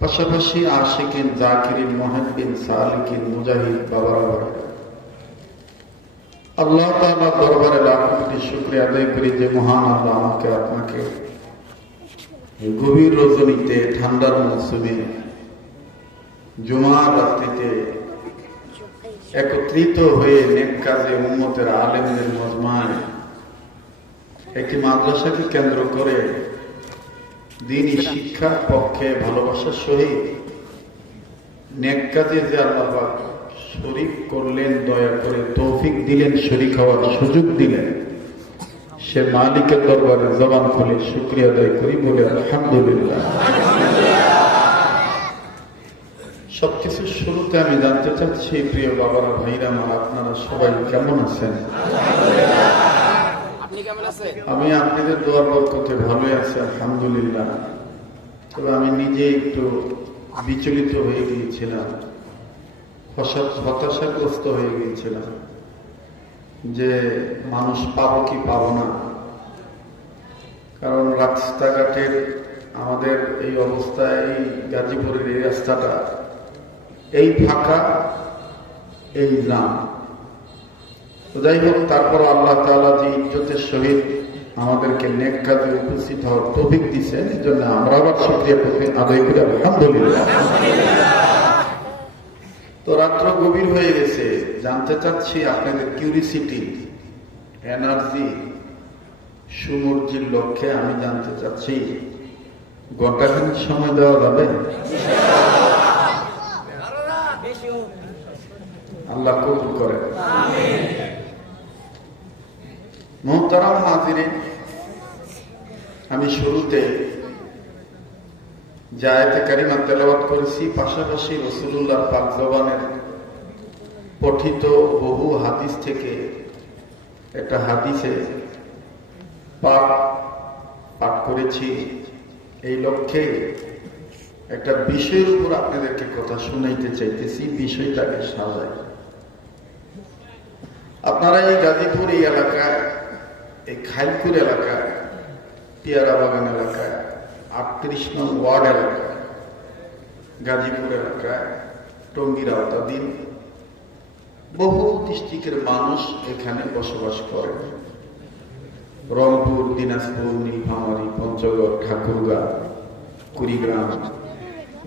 পাশাপাশি আশিকিন, জাকিরিন, মুহিব্বিন, সালিকিন, মুজাহিদ বাবারা, আল্লাহ তাআলার দরবারে লাখ কোটি শুকরিয়া আদায় করি যে মহান আল্লাহ আমাকে আপনাকে গভীর রজনীতে ঠান্ডার মৌসুমে জুমার রাত্রিতে একত্রিত হয়ে নেক কাজে উম্মতের আলেমদের মজমায় একটি মাদ্রাসাকে কেন্দ্র করে দ্বীনি শিক্ষার পক্ষে ভালোবাসার সহিত নেক কাজে যে আল্লাহ পাক শরীক করলেন, দয়া করে তৌফিক দিলেন, শরীক হওয়ার সুযোগ দিলেন, সে মালিকের দরবারে জবান খুলে শুকরিয়া আদায় করি, বলে আলহামদুলিল্লাহ। সবকিছু শুরুতে আমি জানতে চাচ্ছি, প্রিয় বাবারা, ভাইরা আমার, আপনারা সবাই কেমন আছেন? আমি আপনাদের দোয়ার বরকতে ভালোই আছি, আলহামদুলিল্লাহ। তবে আমি নিজে একটু বিচলিত হয়ে গিয়েছিলাম, হতাশাগ্রস্ত হয়ে গিয়েছিলাম যে মানুষ পাবো কি পাবো না। কারণ রাস্তাঘাটের আমাদের এই অবস্থায়, এই গাজীপুরের এই রাস্তাটা এই ফাঁকা, এই জাম। যাই হোক, তারপর আল্লাহ তাআলা যে ইজ্জতের সহিত আমাদেরকে নেক কাজে উপস্থিত হওয়ার তৌফিক দিচ্ছেন, এই জন্য আমরা আবার শুকরিয়া আদায় করি, আলহামদুলিল্লাহ। তো রাত্র গভীর হয়ে গেছে, জানতে চাচ্ছি আপনাদের কিউরিসিটি, এনার্জি, সুমর্জির লক্ষ্যে আমি জানতে চাচ্ছি, ঘন্টাখানিক সময় দেওয়া যাবে? আল্লাহ কবুল করেন। মুহতারাম হাজিরিন, আমি শুরুতে যে আয়াতে কারিমা তেলাওয়াত করেছি, পাশাপাশি রাসূলুল্লাহ পাক জবানের পঠিত বহু হাদিস থেকে একটা হাদিসে পাঠ করেছি। এই লক্ষ্যে একটা বিষয়ের উপর আপনাদেরকে কথা শুনাইতে চাইতেছি, বিষয়টাকে সাজাই। আপনারা এই গাজীপুর এই এলাকায়, এই খাইলপুর এলাকায়, পেয়ারা বাগান এলাকায়, 38 নং ওয়ার্ড এলাকায়, গাজীপুর এলাকায়, টঙ্গীর আওতাধীন বহু ডিস্ট্রিক্টের মানুষ এখানে বসবাস করে। রংপুর, দিনাজপুর, নীলফামারী, পঞ্চগড়, ঠাকুরগাঁ, কুড়িগ্রাম,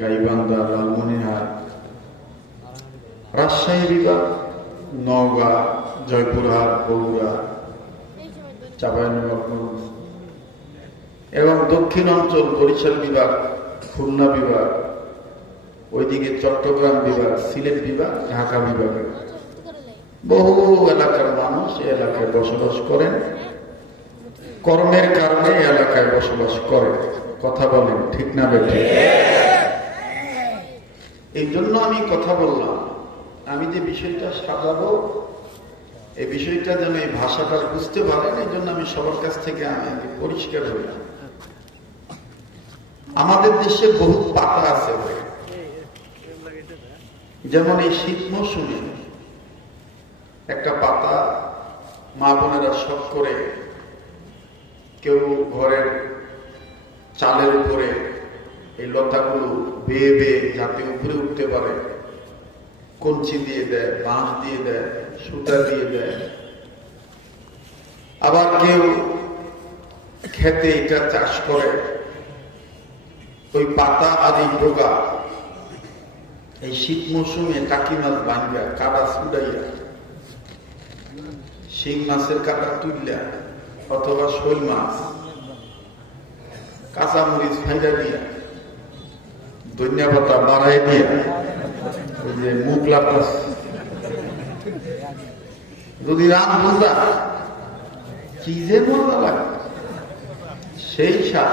গাইবান্ধা, লালমনিরহাট, রাজশাহী বিভাগ, নওগাঁ, জয়পুরহাট, বগুড়া, চাঁপাইনবাবগঞ্জ এবং দক্ষিণ অঞ্চল বরিশাল বিভাগ, খুলনা বিভাগ, ওইদিকে চট্টগ্রাম বিভাগ, সিলেট বিভাগ, ঢাকা বিভাগে বহু এলাকার মানুষ এই এলাকায় বসবাস করেন। কর্মের কারণে এই এলাকায় বসবাস করেন। কথা বলেন, ঠিক না বেঠিক? এই জন্য আমি কথা বললাম, আমি যে বিষয়টা সাজাবো, এই বিষয়টা যেন এই ভাষাটা বুঝতে পারেন, এই জন্য আমি সবার কাছ থেকে আমি পরিষ্কার হইলাম। আমাদের দেশে বহু পাতা আছে, যেমন এই শীত মৌসুমে একটা পাতা মা বোনেরা শখ করে কেউ ঘরের চালের উপরে এই লতাগুলো বেয়ে বেয়ে যাতে উপরে উঠতে পারে কঞ্চি দিয়ে দেয়, বাঁশ দিয়ে দেয়, সুতা দিয়ে দেয়। আবার কেউ খেতে এটা চাষ করে, ওই পাতা আর এই ডোগা এই শীত মৌসুমে টাকি মাছ ভাঙ্গা, কাটা ছুড়াইয়া, শিং মাছের কাটা তুললা, অথবা শোল মাছ, কাঁচামরিচ ফাইডা দিয়া, ধনিয়া পাতা বাড়াই দিয়া, ওই যে মুখ লাটাস, যদি রাম বুঝা কি যে মজা লাগে, সেই স্বাদ।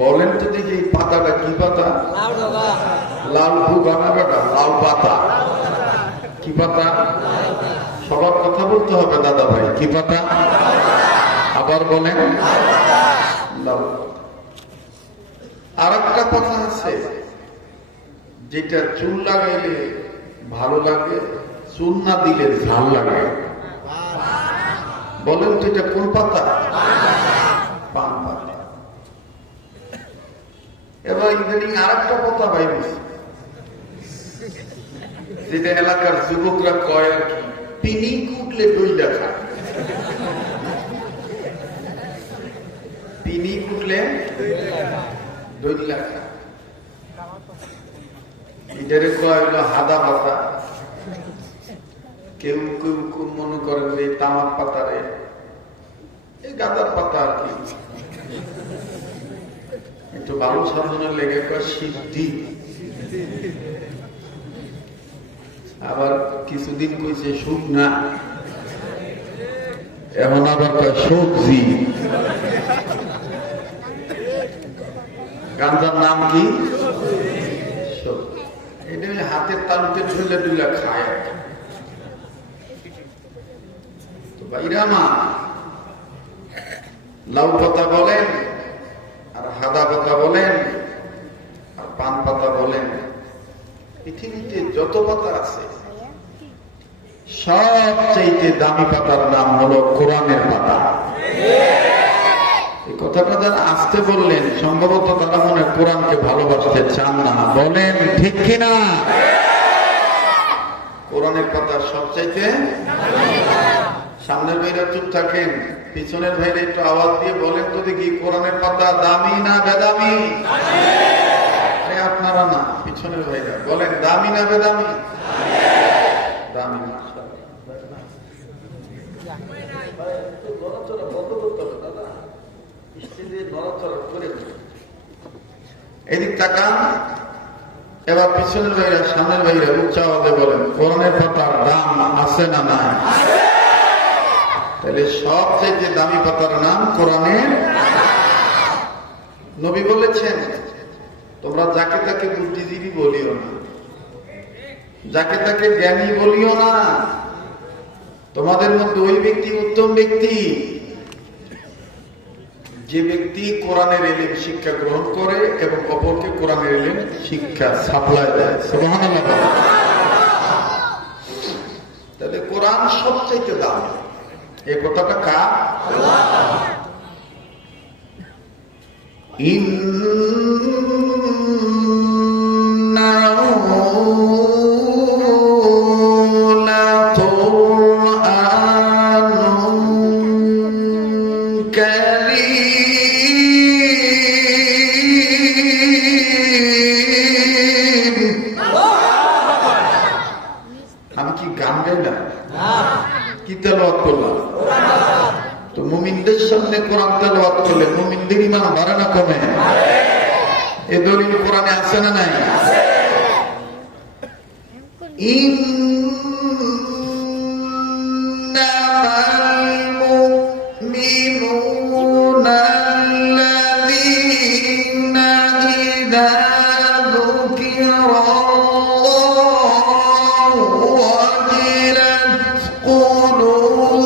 বলেন তো দেখি এই পাতাটা কি পাতা? লাল ফুগানা বেটা, লাল পাতা। কি পাতা? সবার কথা বলতে হবে দাদা ভাই, কি পাতা? আবার বলেন। আর একটা কথা আছে, যেটা চুল লাগাইলে ভালো লাগে, চুল না দিলে ঝাল লাগে। বলেন তো এটা কোন পাতা? পান পাতা। এবার ইদানিং আর একটা কথা বাইরে, যেটা এলাকার যুবকরা কয় আর কি, পিনি কুটলে দইলা খায়। পিনি কুটলে দইলা খায়, এটারে কয় হলো হাদা পাতা। কেউ কেউ খুব মনে করেন যে তামাক পাতারে, এই গাঁদার পাতা আর কি, একটু ভালো সাধনের লেগে কয় সিদ্ধি। আবার কিছুদিন কইছে শুকনা, এখন আবার কয় সবজি। গাঁজার নাম কি? এটা হাতের তালুতে ঢুলে ঢুলে খায়। তো ভাইরা মা, লাউ পাতা বলেন আর হাদা পাতা বলেন আর পান পাতা বলেন, পৃথিবীতে যত পাতা আছে সবচেয়ে দামি পাতার নাম হলো কোরআনের পাতা। এই কথাটা যারা আসতে বললেন, সম্ভবত তারা মনে কোরআনকে ভালোবাসতে চান না। বলেন ঠিক কিনা? কোরআনের পাতা সবচাইতে। সামনের ভাইরা চুপ থাকেন, পিছনের ভাইরা একটু আওয়াজ দিয়ে বলেন তো দেখি, কোরআনের পাতা দামি না বেদামি? আপনারা না, পিছনের ভাইরা বলেন দামি না বেদামি? দামি। এদিক তাকান, এবার পিছনের ভাইরা সামনের ভাইরা উচ্চ আওয়াজে বলেন কোরআনের পাতার দাম আছে না নাই? তাহলে সবচেয়ে দামি পাতার নাম কোরআনের। নবী বলেছেন, তোমরা যাকে তাকে বুদ্ধিজীবী বলিও না, যাকে তাকে জ্ঞানী বলিও না। তোমাদের মধ্যে ওই ব্যক্তি উত্তম ব্যক্তি যে ব্যক্তি কোরআনের ইলম শিক্ষা গ্রহণ করে এবং অপরকে কোরআনের ইলম শিক্ষা সাপ্লাই দেয়। সুবহানাল্লাহ। তাহলে কোরআন সবচাইতে দামি। এই কথাটা কার? আমি কি গান গাইলাম? কি তেলাওয়াত করলাম? তো মুমিনদের সামনে কোরআন তেলাওয়াত করলে মুমিনদের ঈমান বাড়ে না কমে? এই দলিল কোরআনে আছে না নাই? ইন্নামাল মুমিনুনা আল্লাযীনা ইযা যুকিরাল্লাহু ওয়াজিলাত কুলুবুহুম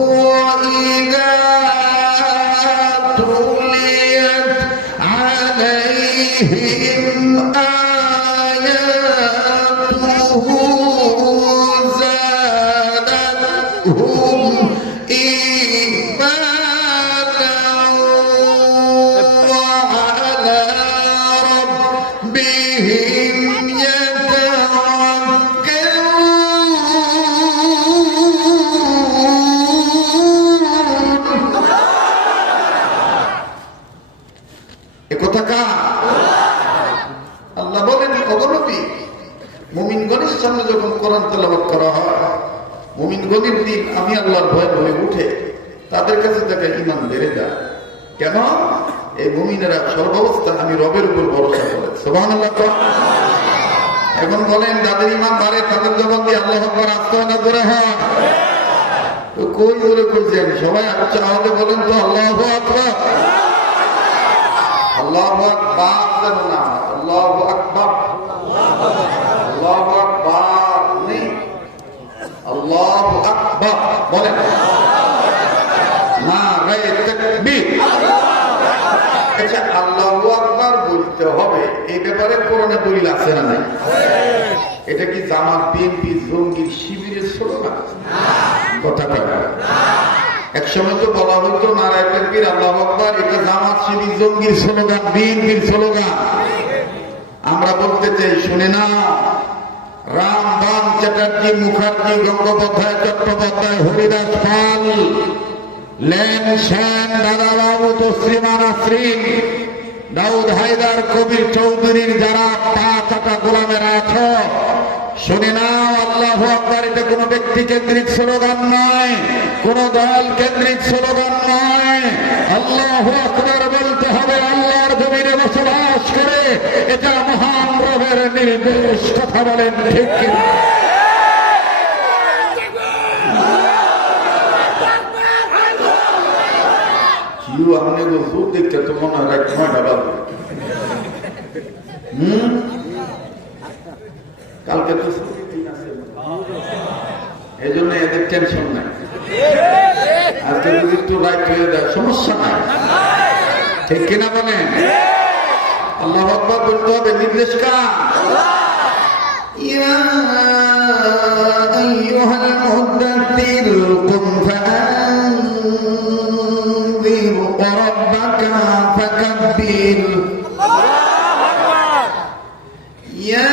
ওয়া ইযা তুলিয়াত আলাইহিম আয়াতুহু زادتهم إيمانا وعلى ربهم يتوكلون। একথা কার? আল্লাহ বলেন, অগণতি মুমিনগণের সামনে যখন কোরআন তেলাওয়াত করা হয়, মুমিনগণের দিন আমি আল্লাহর ভয় ভরে উঠে, তাদের কাছে তাকে ঈমান বেড়ে যায়। কেন? এই মুমিনেরা সর্বাবস্থা আমি রবের উপর ভরসা করে। সুবহানাল্লাহ। এখন বলেন যাদের ঈমান বাড়ে তাদের জবাব দিয়ে আল্লাহু আকবার আসতে হয় না জোরে হয়? তো কই জোরে কইছেন? সবাই আচ্ছা আওয়াজে বলেন তো আল্লাহু আকবার। আল্লাহু আকবার না, আল্লাহু আকবার। আল্লাহু আকবার নেই, আল্লাহু আকবার বলেন না, গায়ে তাকবীর। আচ্ছা, আল্লাহু আকবার বলতে হবে, এই ব্যাপারে কোরআনে দলিল আছে না নাই? এটা কি জামাত, বিএনপি, জঙ্গির শিবিরের স্লোগান? কথা কয় একসময় তো বলা হইতো নারায়ে তাকবীর আল্লাহু আকবার, এটা জামাত শিবির জঙ্গির স্লোগান, বিএনপির স্লোগান। আমরা বলতে চাই, শুনে না, রাম বাম চ্যাটার্জি, মুখার্জি, গঙ্গোপাধ্যায়, চট্টোপাধ্যায়, হরিদাস পাল, লেন সেন, দাদাবাবু, তসলিমা নাসরিন, দাউদ হায়দার, কবির চৌধুরীর যারা পা চাটা গোলামেরা আছো, শুনে নাও, আল্লাহু আকবার এটা কোনো ব্যক্তি কেন্দ্রিক স্লোগান নয়, কোন দল কেন্দ্রিক স্লোগান নয়। আল্লাহু আকবার বলতে হবে আল্লাহর জমিনে বসবাস করে, এটা মহান রবের নির্দেশ। কথা বলেন ঠিক কিনা? আপনি রসুল দেখতে তো মনে হয় এক নয়টা বাজবে। কালকে তো এই জন্য এদের টেনশন নাই। আজকে যদি একটু রাইট হয়ে যায় সমস্যা নাই, ঠিক কিনা বলেন? আল্লাহু আকবার বলতে হবে, নির্দেশ কার? ইয়া আইয়ুহাল মুদাথথির কুম ফাআনযির রাব্বাকা ফাকাব্বির। ইয়া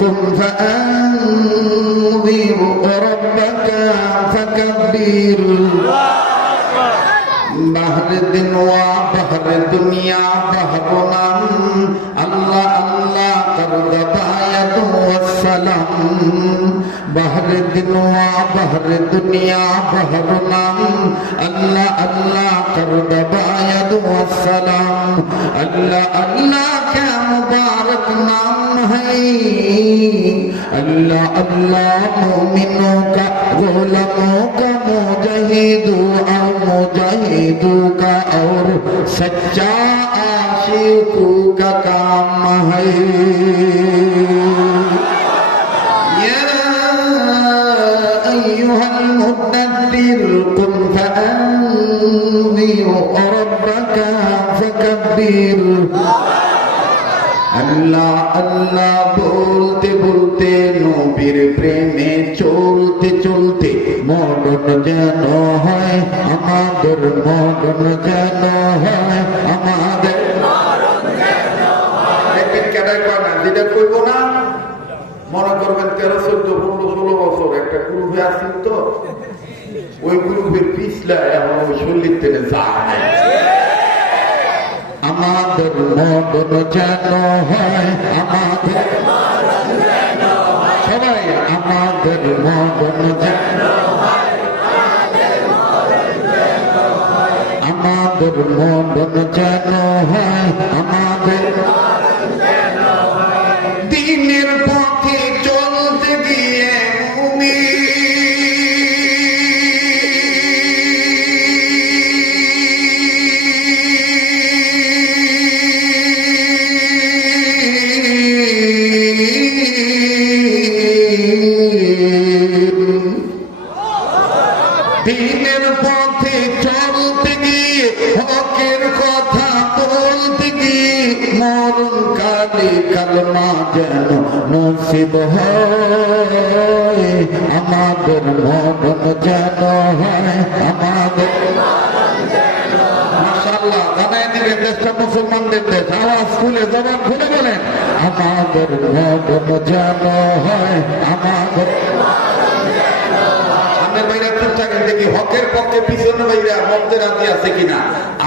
قم فأنذر ربك فكبر بحر दिन वा बहर दुनिया बहरनाम अल्लाह अल्लाह कर दबायत वसलाम बहर दिन वा बहर दुनिया बहरनाम अल्लाह अल्लाह कर दबायत वसलाम अल्लाह अल्लाह क्या मुबारक नाम है अल्लाह अल्लाह मोमिनों का गुलामों का मुजाहिदों का और सच्चा आशिकों का काम है या अय्युहल मुद्दत्तिर कुम फअन्ज़िर रब्बका फकब्बिर अल्लाह अल्लाह बोलते बोलते नबीर प्रेमे चलते चलते मरण যেন হয় আমাদের, মরণ যেন হয় আমাদের, একদিন কেটাই পায় না, যেটা করবো না মনে করবেন 13, 14, 15, 16 বছর একটা গ্রুপে আসছেন, তো ওই গ্রুপের পিছলা এখন ওই শরীর থেকে যায় আমাদের মরণ যেন হয় আমাদের, সবাই আমাদের মরণ যেন হয় আমাদের মরণ যেন হয় আমাদের, দিনের পথে চলতে গিয়ে দিনের পথে চলতে গিয়ে হকের কথা বলতে গিয়ে মরণ কালে কালমা যেন নসিব হয় আমাদের, মরণ যেন হয় আমাদের। মাশাআল্লাহ, জানাই দিবেন দেশটা মুসলমানদের দেশ, আওয়াজ খুলে জবান খুলে বলেন আমাদের মরণ যেন হয় আমাদের। দেখি হকের পক্ষে পিছনে বাইরা বলতে রাজি আছে কিনা,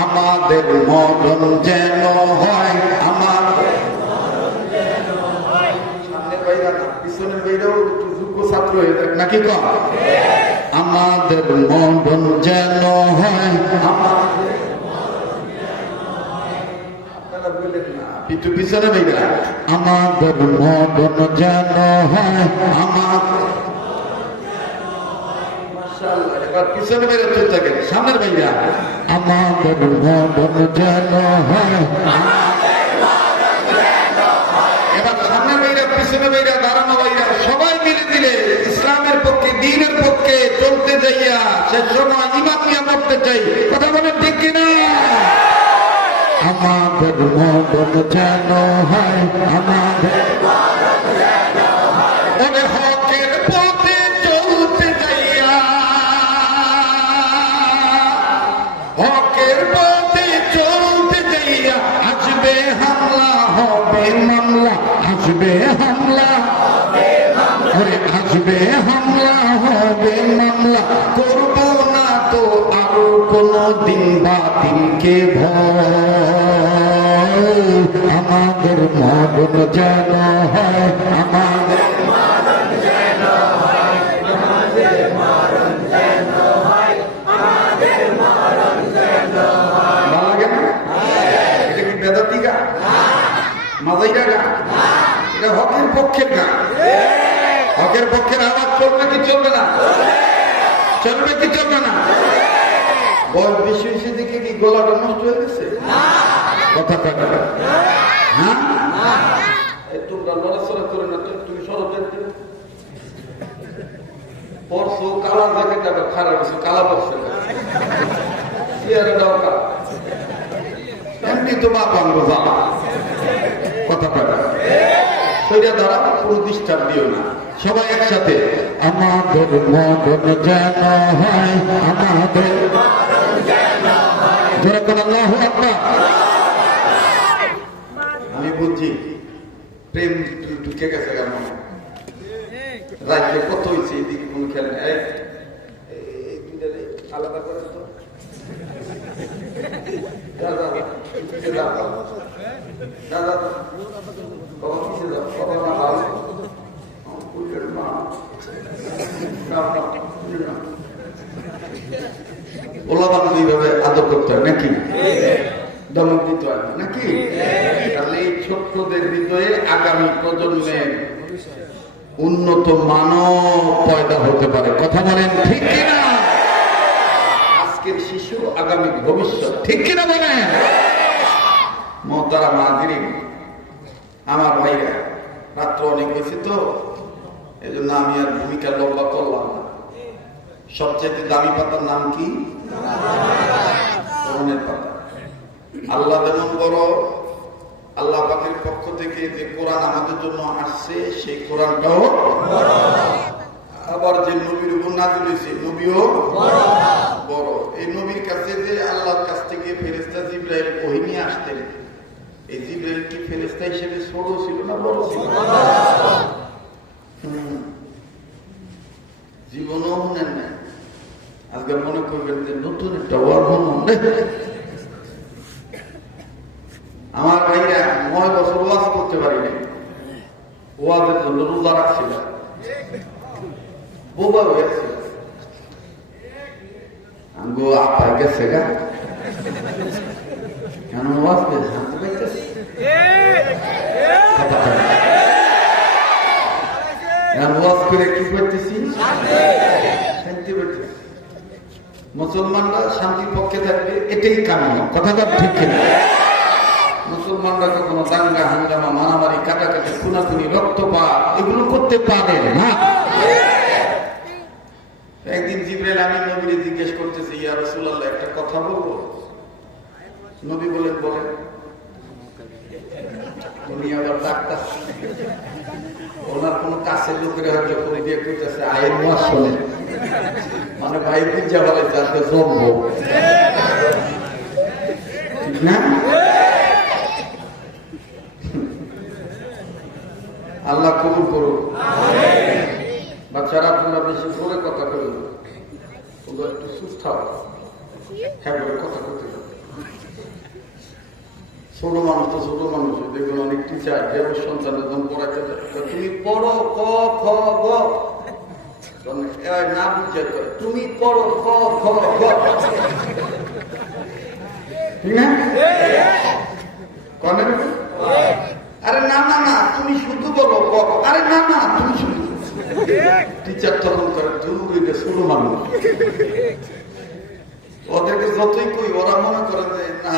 আমাদের মরণ যেন হয় আমাদের, সামনের বাইরা না পিছনের বাইরাও একটু যোগ্য ছাত্র হয়ে যাক নাকি কম, আমাদের মরণ যেন হয় আমাদের, আপনারা বললেন না একটু পিছনে বাইরা, আমাদের মরণ যেন হয় আমাদের। এবার পিছনে বাইরে চলতে থাকেন, সামনের বাইরা আমাদের মরণ যেন হয়, এবার সামনের বাইরা পিছনে বাইরা দাঁড়ানো বাইরা সবাই মিলে দিলে ইসলামের পক্ষে দ্বীনের পক্ষে চলতে যাইয়া সে সময় ইমান নিয়ে মরতে চাই, কথা বলেন ঠিক কিনা? আমাদের মরণ যেন হয় আমাদের, ওরে হকের পথে চলতে যাইয়া, হকের পথে চলতে যাইয়া আসবে হামলা হবে মামলা, আসবে হামলা, ওরে আসবে হামলা হবে মামলা, করব না তো আরো কোনো দিন বাতিলকে ভয়, আমাদের মরণ যেন হয়, আমাদের মরণ যেন হয়, আমাদের মরণ যেন হয়, আমাদের মরণ যেন হয়। ভালো লাগে না? এটা কি বেদাতি গান? মাজাইরা গান? এটা হকের পক্ষের গান। হকের পক্ষের আওয়াজ চলবে কি চলবে না? চলবে কি চলবে না? বয়স বেশি হয়েছে দেখে কি গলাটা নষ্ট হয়ে গেছে? কথা কথা, হ্যাঁ, তোমরা লড়াচড়া করে না তো, তুমি সরতে পরশু কালা জ্যাকেট যাবে, খারাপ হয়েছে কালা পরশু এমনি তো মা পাঙ্গো বাবা। কথা কথা সেটা দ্বারা কোনো ডিস্টার্ব দিও না। সবাই একসাথে, আমাদের মরণ যেন হয়, আমাদের আল্লাহু আকবার। আমি বুঝছি প্রেম ঢুকে গেছে কেমন, রাজ্যে কত হয়েছে এদিকে কোন খেলে আলাদা করে তো ওলাবান দুইভাবে আদর করতে হয় নাকি, দমক দিতে হয় নাকি? তাহলে এই ছোট্টদের হৃদয়ে আগামী প্রজন্মের উন্নত মানব পয়দা হতে পারে। কথা বলেন ঠিক কিনা? আজকের শিশু আগামী ভবিষ্যৎ, ঠিক কিনা বলেন? মহতারা মাহদিরিন, আমার ভাইরা, রাত্র অনেক হয়েছে তো, এই জন্য আমি আর ভূমিকা লম্বা করলাম না। সবচেয়ে দামি পাতার নাম কি? কোরআনের পাতা। আল্লাহ যেমন বড়, আল্লাহ পাকের পক্ষ থেকে যে কোরআন আমাদের জন্য আসছে সেই কোরআনটাও আবার যে নবীর উপর নাযিল হয়েছে নবীও বড়। এই নবীর কাছে যে আল্লাহর কাছ থেকে ফেরেশতা জিবরাইল ওহী নিয়ে আসতেন, এই জিবরাইল কি ফেরেশতা হিসেবে ছোট ছিল না বড় ছিল? জীবনও মনেন না। আজকে মনে করবেন যে নতুন একটা আমার ভাইরা 9 বছর ওয়াজ করতে পারিনি, ওয়াজের জন্য রোজা রাখছিল, বোবা হয়েছিল। আমি আপায় গেছে গা কেন ওয়াজ শান্তি পাইতেছি, ওয়াজ করে কি করতেছি? শান্তি পাইতেছি। মুসলমানরা শান্তির পক্ষে থাকবে, এটাই কাম্য। কথাটা ঠিক কিনা? মুসলমানরা কখনো দাঙ্গা হাঙ্গামা, মারামারি, কাটাকাটি, খুনাখুনি, রক্তপাত এগুলো করতে পারে না। একদিন জিবরাইল আমিন নবীকে জিজ্ঞেস করতেছে, ইয়া রাসূলুল্লাহ একটা কথা বলবো? নবী বলেন, বলেন। উনি আবার ডাক্তার, ওনার কোন কাছের লোকের হয়তো করে দিয়ে করতেছে আয়ের ওয়াজ শোনে, মানে ভাই পিজ্জা বলে যাতে জন্ম, ঠিক না? আল্লাহ কবুল করুন। বাচ্চারা তোমরা বেশি করে কথা করুন, তোমরা একটু সুস্থ হ্যাঁ কথা করতে হবে। ছোট মানুষ তো ছোট মানুষ, দেখবেন অনেক টিচার দেব সন্তান যখন পড়াতে তুমি পড়ো ক খ গ, না বুঝে তুমি পড়ো ক খ গ, ঠিক না? কনে আরে না না না তুমি শুধু বলো ক, আরে না না তুমি শুধু। টিচার তখন করে দূর এটা ছোট মানুষ, ওদেরকে যতই কই ওরা মনে করে যে না